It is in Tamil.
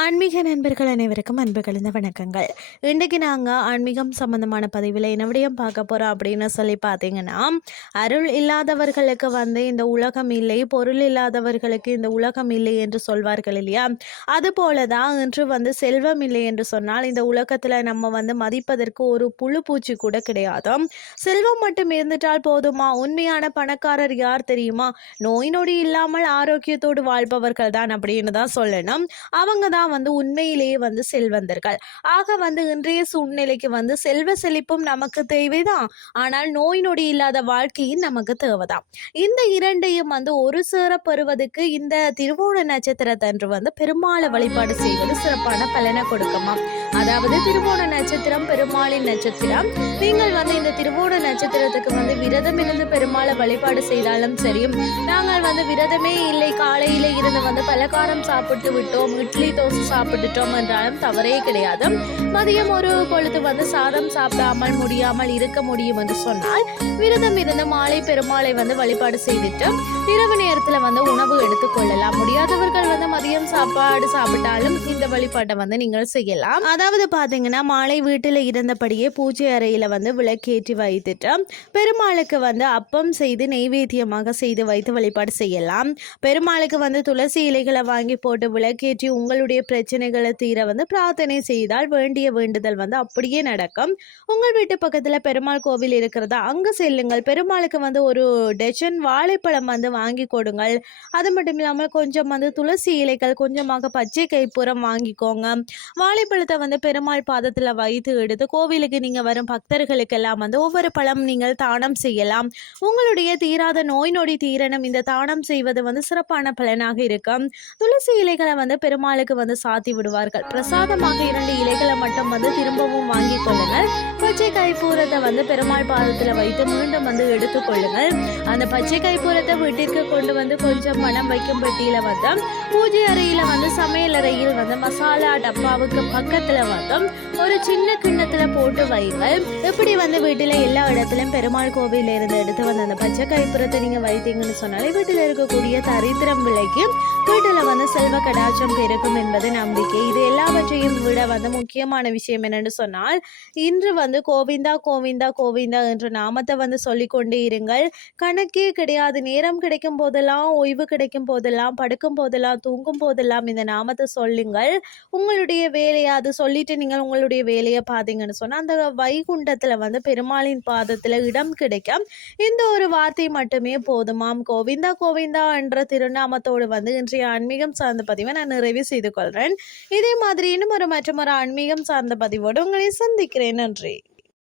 ஆன்மீக நண்பர்கள் அனைவருக்கும் அன்பு கலந்த வணக்கங்கள். இன்றைக்கு நாங்கள் ஆன்மீகம் சம்மந்தமான பதிவில் என்ன விடயம் பார்க்க போகிறோம் அப்படின்னு சொல்லி பார்த்தீங்கன்னா அருள் இல்லாதவர்களுக்கு வந்து இந்த உலகம் இல்லை பொருள் இல்லாதவர்களுக்கு இந்த உலகம் இல்லை என்று சொல்வார்கள் இல்லையா? அதுபோல தான் இன்று வந்து செல்வம் இல்லை என்று சொன்னால் இந்த உலகத்தில் நம்ம வந்து மதிப்பதற்கு ஒரு புழு பூச்சி கூட கிடையாது. செல்வம் மட்டும் இருந்துட்டால் போதுமா? உண்மையான பணக்காரர் யார் தெரியுமா? நோய் நொடி இல்லாமல் ஆரோக்கியத்தோடு வாழ்பவர்கள் தான் அப்படின்னு தான் சொல்லணும். அவங்க தான் வந்து உண்மையிலேயே வந்து செல்வந்தர்கள். ஆக வந்து இன்றைய சூழ்நிலைக்கு வந்து செல்வ செழிப்பும் நமக்கு தேவைதான். ஆனால் நோய் நொடி இல்லாத வாழ்க்கையும் நமக்கு தேவைதான். இந்த இரண்டையும் வந்து ஒரு சேர பெறுவதற்கு இந்த திருவோண நட்சத்திரத்தன்று வந்து பெருமாளை வழிபாடு செய்வது சிறப்பான பலனை கொடுக்குமா அதாவது திருவோண நட்சத்திரம் பெருமாளின் நட்சத்திரம். நீங்கள் வந்து இந்த திருவோண நட்சத்திரத்துக்கு வந்து விரதம் இருந்து பெருமாளை வழிபாடு செய்தாலும் சரி நாங்கள் வந்து விரதமே இல்லை காலையில இருந்து வந்து பலகாரம் சாப்பிட்டு விட்டோம் இட்லி தோசை சாப்பிட்டுட்டோம் என்றாலும் தவறே கிடையாது. மதியம் ஒரு பொழுது வந்து சாதம் சாப்பிடாமல் முடியாமல் இருக்க முடியும் என்று சொன்னால் விரதம் இருந்து மாலை பெருமாளை வந்து வழிபாடு செய்துட்டு இரவு நேரத்துல வந்து உணவு எடுத்துக்கொள்ளலாம் முடியாதவர்கள் வந்து மதியம் சாப்பாடு சாப்பிட்டாலும் இந்த வழிபாட்டை வந்து நீங்கள் செய்யலாம். அதாவது பாத்தீங்கன்னா மாலை வீட்டில் இருந்தபடியே பூஜை அறையில வந்து விளக்கேற்றி வைத்துட்டு பெருமாளுக்கு வந்து அப்பம் செய்து நெய்வேத்தியமாக செய்து வைத்து வழிபாடு செய்யலாம். பெருமாளுக்கு வந்து துளசி இலைகளை வாங்கி போட்டு விளக்கேற்றி உங்களுடைய பிரச்சனைகளை தீர வந்து பிரார்த்தனை செய்தால் வேண்டிய வேண்டுதல் வந்து அப்படியே நடக்கும். உங்கள் வீட்டு பக்கத்துல பெருமாள் கோவில் இருக்கிறதா அங்கே செல்லுங்கள். பெருமாளுக்கு வந்து ஒரு டஜன் வாழைப்பழம் வந்து வாங்கி கொடுங்கள். அது மட்டும் இல்லாமல் கொஞ்சம் வந்து துளசி இலைகள் கொஞ்சமாக பச்சை கைப்புறம் வாங்கிக்கோங்க. வாழைப்பழத்தை வந்து பெருமாள் பாதத்தில் வைத்து எடுத்து கோவிலுக்கு நீங்கள் வரும் பக்தர்களுக்கெல்லாம் வந்து ஒவ்வொரு பழம் நீங்கள் தானம் செய்யலாம். உங்களுடைய தீராத நோய் நொடி தீரனும் இந்த தானம் செய்வது வந்து சிறப்பான பலனாக இருக்கும். துளசி இலைகளை வந்து பெருமாளுக்கு வந்து சாத்தி விடுவார்கள். பிரசாதமாக இரண்டு இலைகளை மட்டும் வந்து திரும்பவும் வாங்கி கொள்ளுங்கள். பச்சை கைப்பூரத்தை வந்து பெருமாள் பாதத்தில் வைத்து மீண்டும் வந்து எடுத்துக்கொள்ளுங்கள் அந்த பச்சை கைப்பூரத்தை வீட்டிற்கு கொண்டு வந்து கொஞ்சம் மனம் வைக்கும் பெட்டியில் வந்து பூஜை அறையில் வந்து சமையல் அறையில் வந்து மசாலா டப்பாவுக்கு பக்கத்தில் வந்து ஒரு சின்ன கிண்ணத்தில் போட்டு வைங்கள் இப்படி வந்து வீட்டில் எல்லா இடத்துலையும் பெருமாள் கோவிலில் இருந்து எடுத்து வந்து அந்த பச்சை கைப்புறத்தை நீங்கள் வைத்தீங்கன்னு சொன்னாலே வீட்டில் இருக்கக்கூடிய தரித்திரம் விலைக்கு வீட்டில் வந்து செல்வ கடாச்சம் பெருக்கும் என்பது நம்பிக்கை. இது எல்லாவற்றையும் விட வந்து முக்கியமான விஷயம் என்னன்னு சொன்னால் இன்று வந்து கோவிந்தா கோவிந்தா கோவிந்தா என்ற நாமத்தை வந்து சொல்லிக்கொண்டே இருங்கள். கணக்கே கிடையாது. நேரம் கிடைக்கும் போதெல்லாம் ஓய்வு கிடைக்கும் போதெல்லாம் படுக்கும் போதெல்லாம் தூங்கும் போதெல்லாம் இந்த நாமத்தை சொல்லுங்கள். உங்களுடைய வேலையை அது சொல்லிட்டு நீங்கள் உங்களுடைய வேலையை பார்த்தீங்கன்னு சொன்னால் அந்த வைகுண்டத்தில் வந்து பெருமாளின் பாதத்தில் இடம் கிடைக்கும். இந்த ஒரு வார்த்தை மட்டுமே போதுமாம். கோவிந்தா கோவிந்தா என்ற திருநாமத்தோடு வந்து இன்றைய ஆன்மீகம் சார்ந்த பதிவை நான் நிறைவு செய்து கொள்கிறேன். இதே மாதிரி இன்னும் ஒரு மற்றும் ஒரு ஆன்மீகம் சார்ந்த பதிவோடு உங்களை சந்திக்கிறேன். நன்றி.